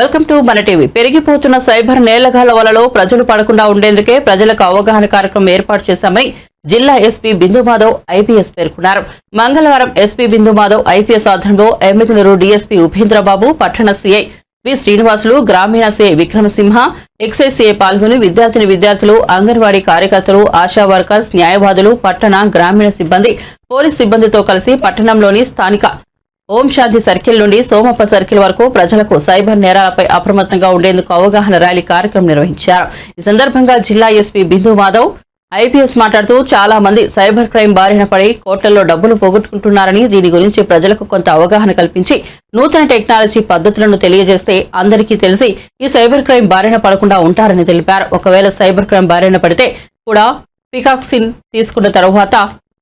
Welcome to మన TV. పెరిగిపోతున్న cyber నేలగాళ్ల వలలో ప్రజలు పడకుండా ఉండేందుకే ప్రజలకు అవగాహన కార్యక్రమం ఏర్పాటు చేశామని జిల్లా ఎస్పీ బిందు మాధవ్ ఐపీఎస్ పేర్కొన్నారు. మంగళవారం ఎస్పీ బిందు మాధవ్ ఐపీఎస్ ఆధ్వర్యంలో ఎమ్మిగనూరు డీఎస్పీ ఉపేంద్రబాబు, పట్టణ సీఐ వి శ్రీనివాసులు, గ్రామీణ సీఐ విక్రమసింహ, ఎక్సైజ్ సీఐ పాల్గొని విద్యార్థులు, అంగన్వాడీ కార్యకర్తలు, ఆశా వర్కర్స్, న్యాయవాదులు, పట్టణ గ్రామీణ సిబ్బంది, పోలీస్ సిబ్బందితో కలిసి పట్టణంలోని స్థానిక ఓం శాంతి సర్కిల్ నుండి సోమప్ప సర్కిల్ వరకు ప్రజలకు సైబర్ నేరాలపై అప్రమత్తంగా ఉండేందుకు అవగాహన ర్యాలీ కార్యక్రమం నిర్వహించారు. ఈ సందర్భంగా జిల్లా ఎస్పీ బిందు మాధవ్ ఐపీఎస్ మాట్లాడుతూ చాలా మంది సైబర్ క్రైమ్ బారిన పడి కోట్లలో డబ్బులు పోగొట్టుకుంటున్నారని, దీని గురించి ప్రజలకు కొంత అవగాహన కల్పించి నూతన టెక్నాలజీ పద్ధతులను తెలియజేస్తే అందరికీ తెలిసి ఈ సైబర్ క్రైమ్ బారిన పడకుండా ఉంటారని తెలిపారు. ఒకవేళ సైబర్ క్రైమ్ బారిన పడితే కూడా పికాక్సిన్ తీసుకున్న తరువాత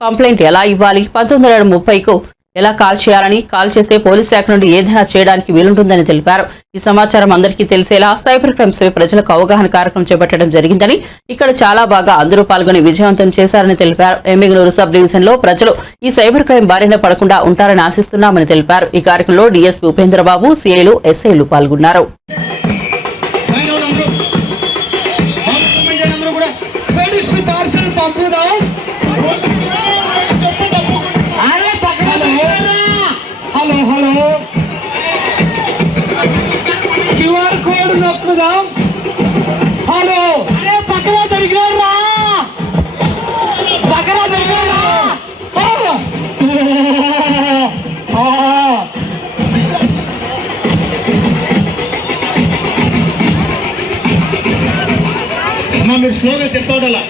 కంప్లైంట్ ఎలా ఇవ్వాలి, 1930కు ఎలా కాల్ చేయాలని, కాల్ చేస్తే పోలీస్ శాఖ నుండి ఏదైనా చేయడానికి వీలుంటుందని తెలిపారు. ఈ సమాచారం అందరికీ తెలిసేలా సైబర్ క్రైమ్స్ పై ప్రజలకు అవగాహన కార్యక్రమం చేపట్టడం జరిగిందని, ఇక్కడ చాలా బాగా అందరూ పాల్గొని విజయవంతం చేశారని తెలిపారు. ఎమ్మిగనూరు సబ్ డివిజన్ లో ప్రజలు ఈ సైబర్ క్రైమ్ బారిన పడకుండా ఉంటారని ఆశిస్తున్నామని తెలిపారు. ఈ కార్యక్రమంలో డీఎస్పీ ఉపేంద్రబాబు, సీఐలు, ఎస్ఐలు పాల్గొన్నారు. హలో అరే పక్కన దొరికినారా, పక్కన దొరికినారా. మీరు స్లోగా చెప్తా ఉండాలా.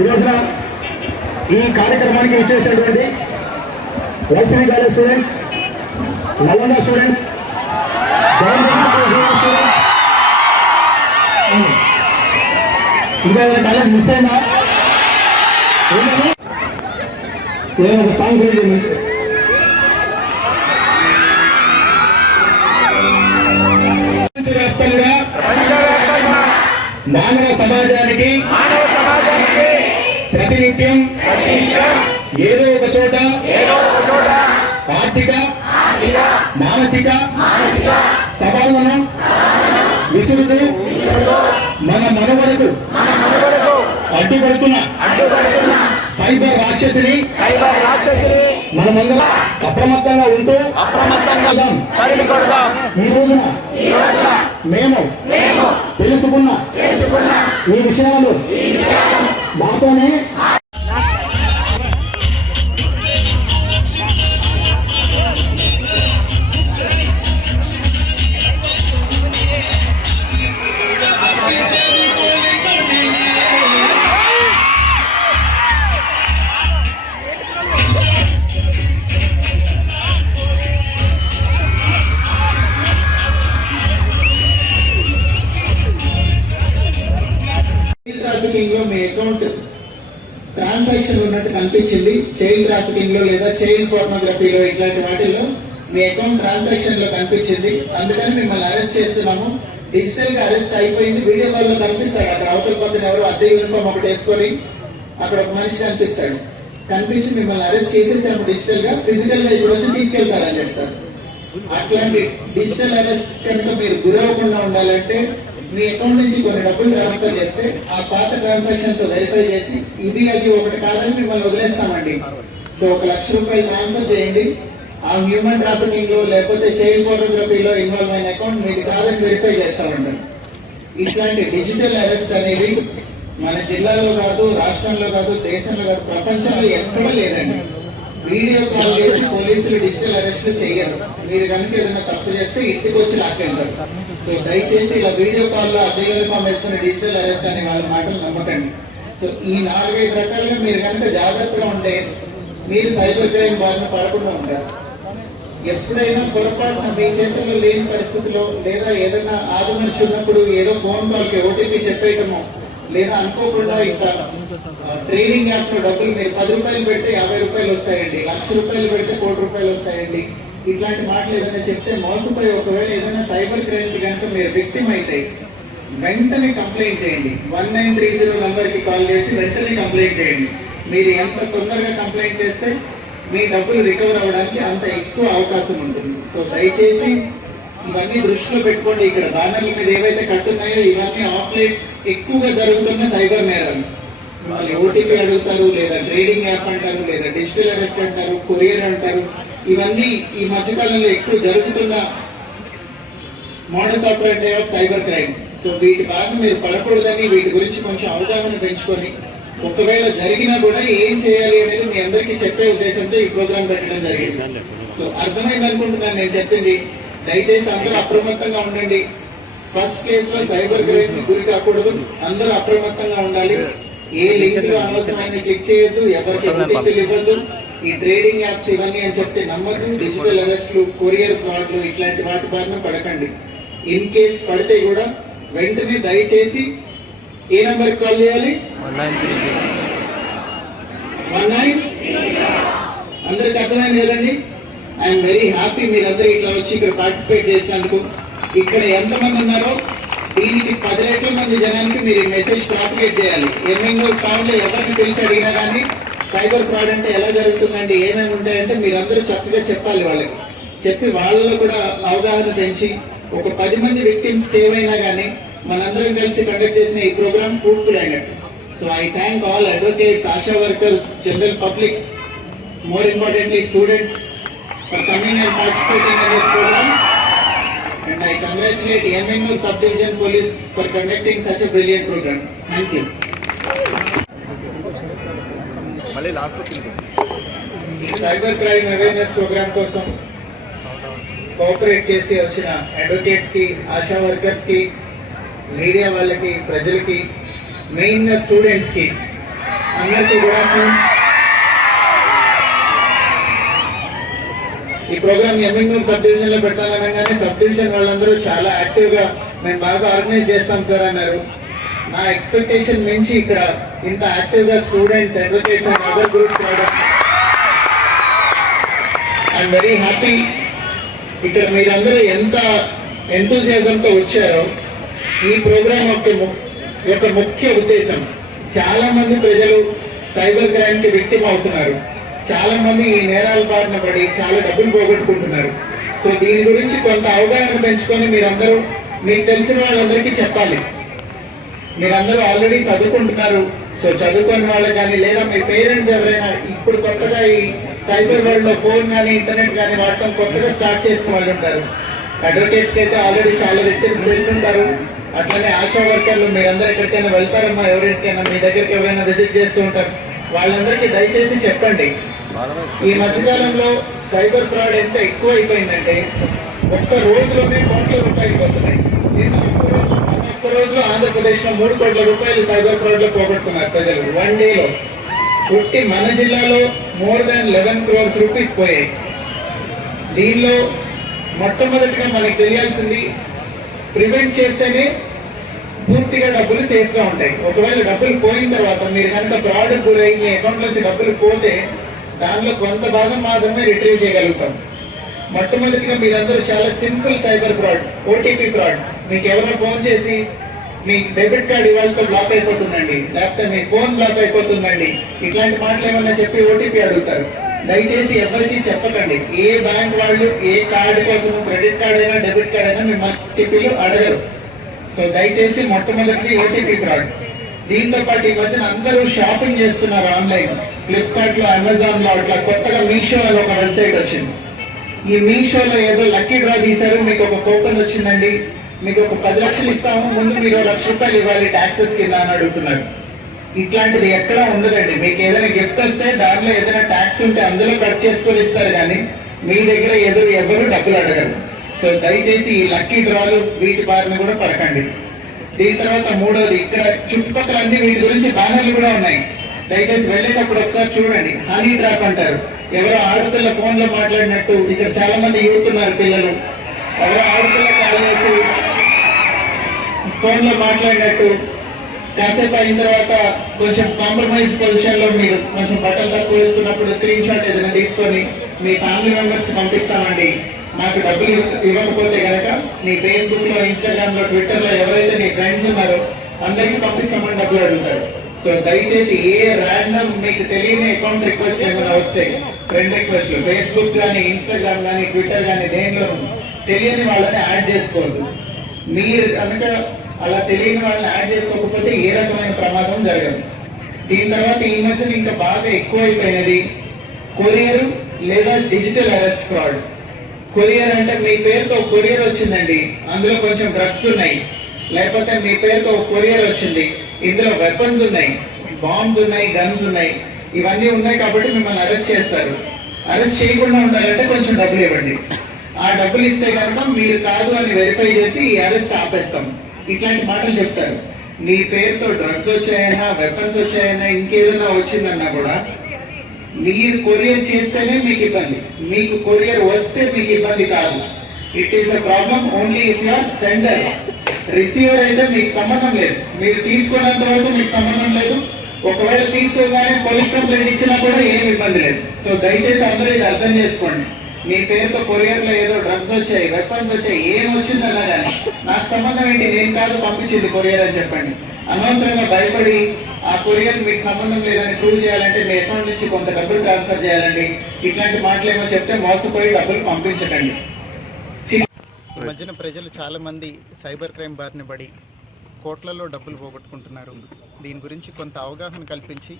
ఈరోజున ఈ కార్యక్రమానికి విచ్చేసినటువంటి YCP college students, Nalgonda students, ఇంకా కాలేజ్ మిస్ అయినా నేను ఒక సాంగ్ గురించి మిస్ మానవ సమాజానికి ప్రతినిత్యం ఏదో ఒక చోట ఆర్థిక, మానసిక సవాళ్లను విసురుతూ మన మనుగడకు అడ్డుపడుతున్న సైబర్ రాక్షసిని మనమందరం అప్రమత్తంగా ఉంటూ ఈ రోజున మేము తెలుసుకున్న ఈ విషయాలు మాతోనే ట్రాఫికింగ్ లో మీ అకౌంట్ ట్రాన్సాక్షన్ ఉన్నట్టు కనిపించింది. చైల్డ్ ట్రాఫికింగ్ లో లేదా చైల్డ్ పోర్నోగ్రఫీలో ఇట్లాంటి వాటిల్లో మీ అకౌంట్ ట్రాన్సాక్షన్ లో కనిపించింది. అందుకని మిమ్మల్ని అరెస్ట్ చేస్తున్నాము. డిజిటల్ గా అరెస్ట్ అయిపోయింది. వీడియో కాల్ లో కనిపిస్తాడు. అక్కడ అవతల పక్కన ఎవరు అద్దె యూనిఫామ్ ఒకటి వేసుకొని అక్కడ ఒక మనిషి కనిపిస్తాడు. కనిపించి మిమ్మల్ని అరెస్ట్ చేసేసాము డిజిటల్ గా. ఫిజికల్ గా ఇప్పుడు వచ్చి తీసుకెళ్తారని చెప్తారు. అట్లాంటి డిజిటల్ అరెస్ట్ కనుక మీరు గురవ్వకుండా ఉండాలంటే మీ అకౌంట్ నుంచి కొన్ని డబ్బులు ట్రాన్స్ఫర్ చేస్తే ఆ పాత ట్రాన్సాక్షన్ తో వెరిఫై చేసి ఇది అది ఒకటి కాదని మిమ్మల్ని వదిలేస్తామండి. సో 1 లక్ష రూపాయలు ట్రాన్స్ఫర్ చేయండి. ఆ హ్యూమన్ ట్రాఫికింగ్ లో లేకపోతే చైల్డ్ పోర్నోగ్రఫీలో ఇన్వాల్వ్ అయిన అకౌంట్ మీది కాదని వెరిఫై చేస్తామంటారు. ఇట్లాంటి డిజిటల్ అరెస్ట్ అనేది మన జిల్లాలో కాదు, రాష్ట్రంలో కాదు, దేశంలో కాదు, ప్రపంచంలో ఎక్కడా లేదండి. వీడియో కాల్ చేసి పోలీసులు డిజిటల్ అరెస్ట్ చేయరు. మీరు కనుక ఏదైనా తప్పు చేస్తే ఇంటికి వచ్చి లాక్కెళ్తారు. సో దయచేసి ఇలా వీడియో కాల్ లో అదే యూనిఫామ్ వేస్తున్న డిజిటల్ అరెస్ట్ అనే వాళ్ళ మాటలు నమ్మకండి. సో ఈ 4-5 రకాలుగా మీరు కనుక జాగ్రత్తగా ఉంటే మీరు సైబర్ క్రైమ్ బారిన పడకుండా ఉంటారు. ఎప్పుడైనా పొరపాటున మీ చేతుల్లో లేని పరిస్థితిలో లేదా ఏదైనా ఆదమర్చి ఉన్నప్పుడు ఏదో ఫోన్ కాల్కి ఓటీపీ చెప్పేయటమో లేదా అనుకోకుండా ఇంకా ట్రైనింగ్ యాప్ లో డబ్బులు మీరు 10 రూపాయలు పెడితే 50 రూపాయలు వస్తాయండి, 1 లక్ష రూపాయలు పెడితే 1 కోటి రూపాయలు వస్తాయండి. ఇట్లాంటి మాటలు ఏదైనా చెప్తే మోసపోయి ఒకవేళ ఏదైనా సైబర్ క్రైమ్ కనుక మీరు విక్టిమ్ అయితే వెంటనే కంప్లైంట్ చేయండి. 1930 నంబర్కి కాల్ చేసి వెంటనే కంప్లైంట్ చేయండి. మీరు ఎంత తొందరగా కంప్లైంట్ చేస్తే మీ డబ్బులు రికవర్ అవ్వడానికి అంత ఎక్కువ అవకాశం ఉంటుంది. సో దయచేసి ఇవన్నీ దృష్టిలో పెట్టుకోండి. ఇక్కడ బ్యానర్ల మీద ఏవైతే కట్టున్నాయో ఇవన్నీ ఆఫ్లైన్ ఎక్కువగా జరుగుతున్న సైబర్ నేరాలు. మిమ్మల్ని ఓటీపీ అడుగుతారు, లేదా ట్రేడింగ్ యాప్ అంటారు, లేదా డిజిటల్ అరెస్ట్ అంటారు, కొరియర్ అంటారు. ఇవన్నీ ఈ మధ్యకాలంలో ఎక్కువ జరుగుతున్న modus operandi of cyber crime. So వీటి బాగా మీరు పడకూడదని వీటి గురించి కొంచెం అవగాహన పెంచుకొని ఒకవేళ జరిగినా కూడా ఏం చేయాలి అనేది మీ అందరికీ చెప్పే ఉద్దేశంతో ఈ ప్రోగ్రాం పెట్టడం జరిగింది. సో అర్థమైంది అనుకుంటున్నాను నేను చెప్పింది. దయచేసి అందరూ అప్రమత్తంగా ఉండండి. ఫస్ట్ కేసులో సైబర్ క్రైమ్ కి గురి కాకూడదు. అందరూ అప్రమత్తంగా ఉండాలి. ఏ లింక్ లో అనవసరమైన క్లిక్ చేయొద్దు, ఎవరికి ఓటీపీలు ఇవ్వద్దు. ఈ ట్రేడింగ్ యాప్స్ ఇవన్నీ అని చెప్తే నమ్మద్దు. డిజిటల్ అరెస్ట్లు, కొరియర్ ఫ్రాడ్లు ఇట్లాంటి వాటి బారిన పడకండి. ఇన్ కేస్ పడితే కూడా వెంటనే దయచేసి ఏ నంబర్ కాల్ చేయాలి? 19. అందరికి అర్థమైంది కదండి? ఐఎమ్ వెరీ హ్యాపీ మీరందరూ ఇట్లా వచ్చి ఇక్కడ పార్టిసిపేట్ చేసినందుకు. ఇక్కడ ఎంతమంది ఉన్నారో దీనికి 10 రెట్ల మంది జనానికి మీరు ఈ మెసేజ్ ప్రాపగేట్ చేయాలి. ఎంఎంగూర్ టౌన్ లో ఎవరిని పిలిచి అడిగినా కానీ సైబర్ ఫ్రాడ్ అంటే ఎలా జరుగుతుందండి, ఏమేమి ఉంటాయంటే మీరందరూ చక్కగా చెప్పాలి. వాళ్ళకి చెప్పి వాళ్ళలో కూడా అవగాహన పెంచి ఒక 10 మంది విక్టిమ్స్ సేవ్ అయినా కానీ మనందరం కలిసి కండక్ట్ చేసిన ఈ ప్రోగ్రామ్ ఫ్రూట్ఫుల్ అయినట్టు. So I thank all advocates, ASHA workers, general public, more importantly students for coming and participating in this program, and I congratulate Yemengur Sub-Division Police for conducting such a brilliant program. Thank you. ఈ cyber crime awareness programme కోసం cooperate చేసి వచ్చిన advocates కి, ASHA workers కి, media వాళ్ళకి, ప్రజలకి, main గా students కి అందరికీ కూడా ఈ ప్రోగ్రామ్ ఎమ్మెన్యూర్ సబ్ డివిజన్ లో పెట్టాలనగానే సబ్ డివిజన్ వాళ్ళందరూ చాలా యాక్టివ్ గా మేము బాగా ఆర్గనైజ్ చేస్తాం సార్ అన్నారు. నా ఎక్స్పెక్టేషన్ మించి ఇక్కడ ఇంత యాక్టివ్ గా students, advocates and other groups రావడం ఐఎమ్ వెరీ హ్యాపీ. ఇక్కడ మీరందరూ ఎంత ఎంతూజియాజంతో వచ్చారో. ఈ ప్రోగ్రామ్ యొక్క ముఖ్య ఉద్దేశం, చాలా మంది ప్రజలు సైబర్ క్రైమ్ కి విక్టిమ్ అవుతున్నారు. చాలా మంది ఈ నేరాల బారిన పడి చాలా డబ్బులు పోగొట్టుకుంటున్నారు. సో దీని గురించి కొంత అవగాహన పెంచుకొని మీరందరూ మీకు తెలిసిన వాళ్ళందరికీ చెప్పాలి. మీరందరూ ఆల్రెడీ చదువుకుంటున్నారు, సో చదువుకోని వాళ్ళు కానీ లేదా మీ పేరెంట్స్ ఎవరైనా ఇప్పుడు కొత్తగా ఈ సైబర్ వరల్డ్ లో ఫోన్ కానీ ఇంటర్నెట్ కానీ వాడటం కొత్తగా స్టార్ట్ చేసిన వాళ్ళు ఉంటారు. అడ్వకేట్స్ అయితే ఆల్రెడీ చాలా విక్టిమ్స్ తెలుసుంటారు. అట్లనే ఆశా వర్కర్లు మీరందరూ ఎక్కడికైనా వెళ్తారమ్మా, ఎవరింటికైనా మీ దగ్గరికి ఎవరైనా విజిట్ చేస్తూ ఉంటారు. వాళ్ళందరికీ దయచేసి చెప్పండి, ఈ మధ్యకాలంలో సైబర్ ఫ్రాడ్ ఎంత ఎక్కువ అయిపోయిందంటే ఒక్క రోజులోనే కోట్ల రూపాయలు పోతున్నాయి. ఒక్క రోజులో ఆంధ్రప్రదేశ్ లో 3 కోట్ల రూపాయలు సైబర్ ఫ్రాడ్ లో పోగొట్టుకున్నారు ప్రజలు 1 డేలో. పుట్టి మన జిల్లాలో మోర్ దాన్ 11 crores రూపీస్ పోయాయి. దీనిలో మొట్టమొదటిగా మనకి తెలియాల్సింది, ప్రివెంట్ చేస్తేనే పూర్తిగా డబ్బులు సేఫ్ గా ఉంటాయి. ఒకవేళ డబ్బులు పోయిన తర్వాత మీరు కనుక ఫ్రాడ్ గురై మీ అకౌంట్ నుంచి డబ్బులు పోతే దానిలో కొంత భాగం మాత్రమే రిట్రీవ్ చేయగలుగుతాం. మొట్టమొదటిగా మీరందరూ చాలా simple cyber fraud, OTP fraud. మీకు ఎవరో ఫోన్ చేసి మీ డెబిట్ కార్డ్ ఇవాళతో బ్లాక్ అయిపోతుందండి, లేకపోతే మీ ఫోన్ బ్లాక్ అయిపోతుందండి, ఇట్లాంటి మాటలు ఏమన్నా చెప్పి ఓటీపీ అడుగుతారు. దయచేసి ఎవరికి చెప్పకండి. ఏ బ్యాంక్ వాళ్ళు ఏ కార్డు కోసం, క్రెడిట్ కార్డ్ అయినా డెబిట్ కార్డ్ అయినా మిమ్మల్ని ఓటీపీలు అడగరు. సో దయచేసి మొట్టమొదటి ఓటీపీ ఫ్రాడ్. దీంతో పాటు ఈ మధ్యన అందరూ షాపింగ్ చేస్తున్నారు ఆన్లైన్, ఫ్లిప్కార్ట్ లో, అమెజాన్ లో, అట్లా కొత్తగా మీషో అని ఒక వెబ్సైట్ వచ్చింది. ఈ మీషోలో ఏదో లక్కీ డ్రా తీశారు, మీకు ఒక కూపన్ వచ్చిందండి, మీకు ఒక 10 లక్షలు ఇస్తాము, ముందు మీరు 1 లక్ష రూపాయలు ఇవ్వాలి ట్యాక్సెస్ కింద అని అడుగుతున్నారు. ఇట్లాంటిది ఎక్కడా ఉండదండి. మీకు ఏదైనా గిఫ్ట్ వస్తే దానిలో ఏదైనా ట్యాక్స్ ఉంటే అందులో కట్ చేసుకొని ఇస్తారు, కానీ మీ దగ్గర ఎవరు డబ్బులు అడగరు. సో దయచేసి ఈ లక్కీ డ్రాలు వీటి బారిన కూడా పడకండి. దీని తర్వాత మూడోది, ఇక్కడ చుట్టుపక్కల అన్ని వీటి గురించి బ్యానర్లు కూడా ఉన్నాయి. దయచేసి వెళ్ళేటప్పుడు ఒకసారి చూడండి. హనీ ట్రాప్ అంటారు, ఎవరో ఆడపిల్ల ఫోన్ లో మాట్లాడినట్టు. ఇక్కడ చాలా మంది యూత్ ఉన్నారు, పిల్లలు. ఎవరో ఆడపిల్ల కాల్ చేసి ఫోన్ లో మాట్లాడినట్టు, కాసేపు అయిన తర్వాత కొంచెం కాంప్రమైజ్ పొజిషన్ లో మీరు కొంచెం బట్టలు తక్కువ వేసుకున్నప్పుడు స్క్రీన్ షాట్ ఏదైనా తీసుకొని మీ ఫ్యామిలీ మెంబర్స్ కి పంపిస్తామండి, నాకు డబ్బులు ఇవ్వకపోతే కనుక మీ ఫేస్బుక్ లో, ఇన్స్టాగ్రామ్ లో, ట్విట్టర్ లో ఎవరైతే మీ ఫ్రెండ్స్ ఉన్నారో అందరికీ పంపిస్తామని డబ్బులు అడుగుతారు. సో దయచేసి ఏ ర్యాండమ్ మీకు తెలియని అకౌంట్ రిక్వెస్ట్ ఏమైనా వస్తే, ఫ్రెండ్ రిక్వెస్ట్లు ఫేస్బుక్ కానీ, ఇన్స్టాగ్రామ్ కానీ, ట్విట్టర్ కానీ దేనిలో తెలియని వాళ్ళని యాడ్ చేసుకోవద్దు. మీరు కనుక అలా తెలియని వాళ్ళని యాడ్ చేసుకోకపోతే ఏ రకమైన ప్రమాదం జరగదు. దీని తర్వాత ఈ మధ్యన ఇంకా బాగా ఎక్కువైపోయినది కొరియర్ లేదా డిజిటల్ అరెస్ట్ ఫ్రాడ్. కొరియర్ అంటే మీ పేరుతో కొరియర్ వచ్చిందండి, అందులో కొంచెం డ్రగ్స్ ఉన్నాయి, లేకపోతే మీ పేరుతో కొరియర్ వచ్చింది, ఇందులో వెపన్స్ ఉన్నాయి, బాంబ్స్ ఉన్నాయి, గన్స్ ఉన్నాయి, ఇవన్నీ ఉన్నాయి కాబట్టి మిమ్మల్ని అరెస్ట్ చేస్తారు. అరెస్ట్ చేయకుండా ఉండాలంటే కొంచెం డబ్బులు ఇవ్వండి. ఆ డబ్బులు ఇస్తే కనుక మీరు కాదు అని వెరిఫై చేసి ఈ అరెస్ట్ ఆపేస్తాం. ఇట్లాంటి మాటలు చెప్తారు. మీ పేరుతో డ్రగ్స్ వచ్చాయన్నా, వెపన్స్ వచ్చాయన్నా, ఇంకేదైనా వచ్చిందన్నా కూడా మీరు కొరియర్ చేస్తేనే మీకు ఇబ్బంది, మీకు కొరియర్ వస్తే మీకు ఇబ్బంది కాదు. It is a problem only if you are sender. Receiver అయితే మీకు సంబంధం లేదు, మీరు తీసుకున్నంత వరకు మీకు సంబంధం లేదు. ఒకవేళ తీసుకోగానే పోలీస్ కంప్లైంట్ ఇచ్చినా కూడా ఏం ఇబ్బంది లేదు. సో దయచేసి అందరూ ఇది అర్థం చేసుకోండి. మీ పేరుతో కొరియర్ లో ఏదో డ్రగ్స్ వచ్చాయి, వెపన్స్ వచ్చాయి, ఏం వచ్చిందన్నా కానీ నాకు సంబంధం ఏంటి, నేను కాదు పంపించింది కొరియర్ అని చెప్పండి. అనవసరంగా భయపడి ఆ కొరియర్ మీకు సంబంధం లేదని ప్రూవ్ చేయాలంటే మీ అకౌంట్ నుంచి కొంత డబ్బులు ట్రాన్స్ఫర్ చేయాలండి. ఇట్లాంటి మాటలు ఏమో చెప్తే మోసపోయి డబ్బులు పంపించకండి. ఈ మధ్యన ప్రజలు చాలా మంది సైబర్ క్రైమ్ బారిన పడి కోట్లలో డబ్బులు పోగొట్టుకుంటున్నారు. దీని గురించి కొంత అవగాహన కల్పించి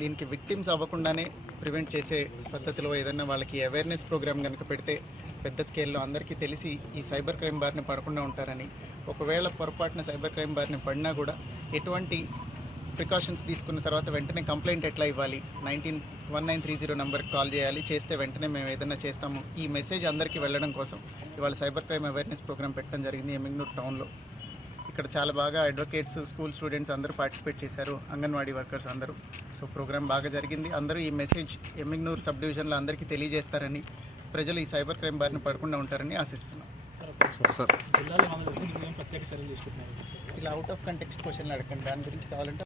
దీనికి విక్టిమ్స్ అవ్వకుండానే ప్రివెంట్ చేసే పద్ధతిలో ఏదైనా వాళ్ళకి అవేర్నెస్ ప్రోగ్రామ్ కనుక పెడితే పెద్ద స్కేల్లో అందరికీ తెలిసి ఈ సైబర్ క్రైమ్ బారిన పడకుండా ఉంటారని, ఒకవేళ పొరపాటున సైబర్ క్రైమ్ బారిన పడినా కూడా ఎటువంటి ప్రికాషన్స్ తీసుకున్న తర్వాత వెంటనే కంప్లైంట్ ఎట్లా ఇవ్వాలి, 1930 నెంబర్కి కాల్ చేయాలి, చేస్తే వెంటనే మేము ఏదైనా చేస్తాము. ఈ మెసేజ్ అందరికీ వెళ్ళడం కోసం ఇవాళ సైబర్ క్రైమ్ అవేర్నెస్ ప్రోగ్రామ్ పెట్టడం జరిగింది ఎమ్మిగనూరు టౌన్లో. ఇక్కడ చాలా బాగా అడ్వకేట్స్, స్కూల్ స్టూడెంట్స్ అందరూ పార్టిసిపేట్ చేశారు, అంగన్వాడీ వర్కర్స్ అందరూ. సో ప్రోగ్రామ్ బాగా జరిగింది. అందరూ ఈ మెసేజ్ ఎమ్మిగనూరు సబ్ డివిజన్లో అందరికీ తెలియజేస్తారని, ప్రజలు ఈ సైబర్ క్రైమ్ బారిన పడకుండా ఉంటారని ఆశిస్తున్నాం. ఇలా అవుట్ ఆఫ్ కంటెక్స్ట్ క్వశ్చన్లు అడగండి, దాని గురించి కావాలంటే